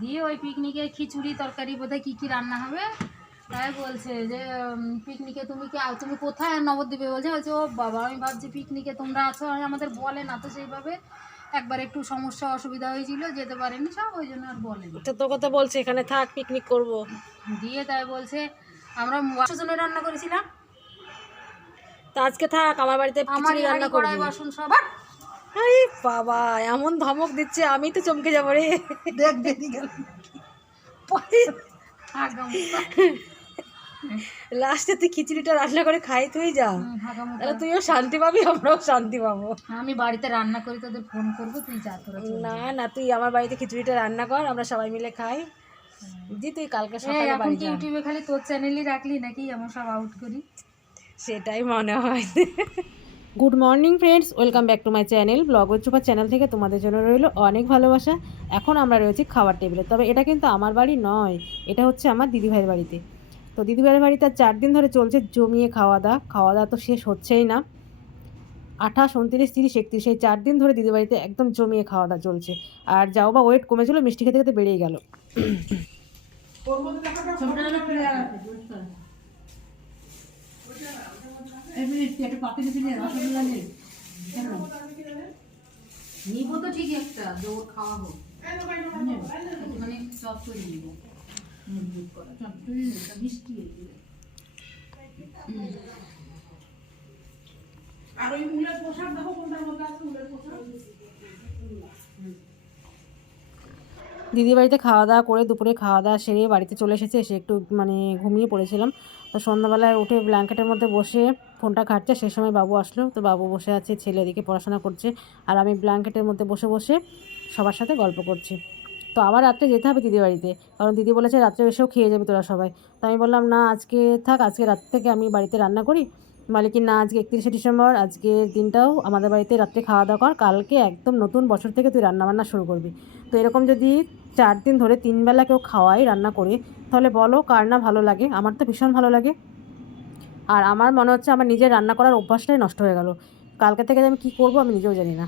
দিয়ে ওই পিকনিকে খিচুড়ি তরকারি বোধহয় কী কী রান্না হবে? তাই বলছে যে পিকনিকে তুমি কি তুমি কোথায় নবদ্বীপে বলছে বলছে ও বাবা আমি ভাবছি পিকনিকে তোমরা আছো আমাদের বলে না তো সেইভাবে। একবার একটু সমস্যা অসুবিধা হয়েছিল যেতে পারেনি সব ওই জন্য আর বলেনি। তো কথা বলছে এখানে থাক পিকনিক করব। দিয়ে তাই বলছে আমরা জনের রান্না করেছিলাম। তা আজকে থাক আমার বাড়িতে আমার রান্না বাসন সব। আরে বাবা এমন ধমক দিচ্ছে আমি তো চমকে যাব রে। দেখ বেরিয়ে গেল। লাস্টে তুই খিচুড়িটা রান্না করে খাই তুই যা। তাহলে তুইও শান্তি পাবি আমরাও শান্তি পাবো। আমি বাড়িতে রান্না করি তোদের ফোন করব তুই যা তোরা না না তুই আমার বাড়িতে খিচুড়িটা রান্না কর আমরা সবাই মিলে খাই। দি তুই কালকে সকালে বাড়ি যা। ইউটিউবে খালি তোর চ্যানেলই রাখলি নাকি এমন সব আউট করি? সেটাই মনে হয়। Good morning friends, welcome back to my channel. Vlog উচ্চপার channel থেকে তোমাদের জন্য রইল অনেক ভালোবাসা। এখন আমরা রয়েছি খাবার টেবিলে। তবে এটা কিন্তু আমার বাড়ি নয়, এটা হচ্ছে আমার দিদিভাইয়ের বাড়িতে। তো দিদিভাইয়ের বাড়িতে আর চার দিন ধরে চলছে জমিয়ে খাওয়া দাওয়া খাওয়া দাওয়া তো শেষ হচ্ছেই না। আঠাশ, উনত্রিশ, তিরিশ, একত্রিশ, এই চার দিন ধরে দিদি বাড়িতে একদম জমিয়ে খাওয়া দাওয়া চলছে। আর যাও বা ওয়েট কমেছিল, মিষ্টি খেতে খেতে বেড়েই গেল। নিবো তো ঠিকই একটা দৌড় খাওয়াবো একটুখানি চপ করে নিব। পোশাক দেখো চপ করে আছে মিষ্টি এগুলো। দিদি বাড়িতে খাওয়া দাওয়া করে দুপুরে খাওয়া দাওয়া সেরে বাড়িতে চলে এসেছে, এসে একটু মানে ঘুমিয়ে পড়েছিলাম। তো সন্ধ্যাবেলায় উঠে ব্ল্যাঙ্কেটের মধ্যে বসে ফোনটা ঘাটছে, সেই সময় বাবু আসলো। তো বাবু বসে আছে, ছেলে এদিকে পড়াশোনা করছে আর আমি ব্ল্যাঙ্কেটের মধ্যে বসে বসে সবার সাথে গল্প করছি। তো আবার রাত্রে যেতে হবে দিদি বাড়িতে, কারণ দিদি বলেছে রাত্রে এসেও খেয়ে যাবে তোরা সবাই। তো আমি বললাম, না, আজকে থাক, আজকে রাত থেকে আমি বাড়িতে রান্না করি। মালিকি না, আজকে একত্রিশে ডিসেম্বর, আজকের দিনটাও আমাদের বাড়িতে রাত্রে খাওয়া দাওয়া কর, কালকে একদম নতুন বছর থেকে তুই রান্নাবান্না শুরু করবি। তো এরকম যদি চার দিন ধরে তিনবেলা কেউ খাওয়াই রান্না করে, তাহলে বলো কার না ভালো লাগে? আমার তো ভীষণ ভালো লাগে। আর আমার মনে হচ্ছে আমার নিজের রান্না করার অভ্যাসটাই নষ্ট হয়ে গেল। কালকে থেকে আমি কী করব আমি নিজেও জানি না।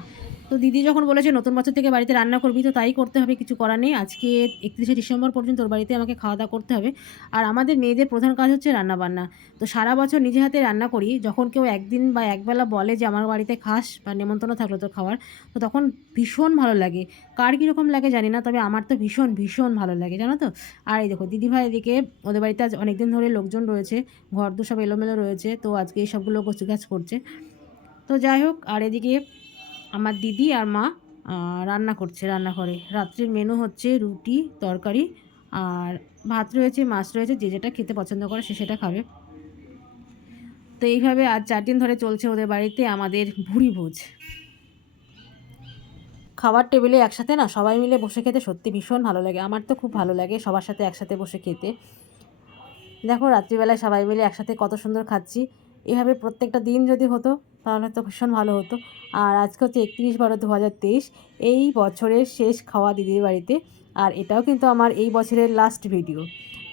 তো দিদি যখন বলেছে, নতুন বছর থেকে বাড়িতে রান্না করবি তো তাই করতে হবে, কিছু করার নেই। আজকে একত্রিশে ডিসেম্বর পর্যন্ত ওর বাড়িতে আমাকে খাওয়া দাওয়া করতে হবে। আর আমাদের মেয়েদের প্রধান কাজ হচ্ছে রান্না বান্না। তো সারা বছর নিজে হাতে রান্না করি, যখন কেউ একদিন বা একবেলা বলে যে, আমার বাড়িতে খাস বা নেমন্তন্ন থাকল তোর খাওয়ার, তো তখন ভীষণ ভালো লাগে। কার কীরকম লাগে জানি না, তবে আমার তো ভীষণ ভীষণ ভালো লাগে, জানো তো? আর এই দেখো দিদিভাই এদিকে, ওদের বাড়িতে আজ অনেক দিন ধরে লোকজন রয়েছে ঘর দু সব এলোমেলো রয়েছে, তো আজকে এই সবগুলো গোছগাছ করছে। তো যাই হোক, আর এদিকে আমার দিদি আর মা রান্না করছে রান্নাঘরে। রাত্রির মেনু হচ্ছে রুটি, তরকারি আর ভাত রয়েছে, মাছ রয়েছে, যে যেটা খেতে পছন্দ করে সে সেটা খাবে। তো এইভাবে আজ চার দিন ধরে চলছে ওদের বাড়িতে আমাদের ভুড়ি ভোজ। খাবার টেবিলে একসাথে না সবাই মিলে বসে খেতে সত্যি ভীষণ ভালো লাগে। আমার তো খুব ভালো লাগে সবার সাথে একসাথে বসে খেতে। দেখো, রাত্রিবেলায় সবাই মিলে একসাথে কত সুন্দর খাচ্ছি। এভাবে প্রত্যেকটা দিন যদি হতো তাহলে তো ভীষণ ভালো হতো। আর আজকে হচ্ছে একত্রিশ বারো দু হাজার তেইশ, এই বছরের শেষ খাওয়া দিদির বাড়িতে। আর এটাও কিন্তু আমার এই বছরের লাস্ট ভিডিও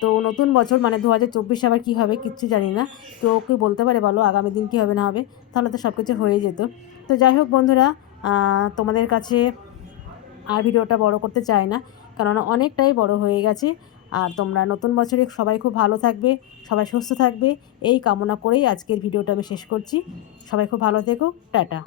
তো নতুন বছর মানে দু হাজার চব্বিশে আবার কী হবে কিচ্ছু জানি না। তো ওকে বলতে পারে বলো আগামী দিন কী হবে না হবে? তাহলে তো সব কিছু হয়ে যেত। তো যাই হোক বন্ধুরা তোমাদের কাছে আর ভিডিওটা বড় করতে চাই না। কেননা অনেকটাই বড় হয়ে গেছে। আর তোমরা নতুন বছরে সবাই খুব ভালো থাকবে, সবাই সুস্থ থাকবে। এই কামনা করেই আজকের ভিডিওটা আমি শেষ করছি। সবাই খুব ভালো থেকো। টাটা।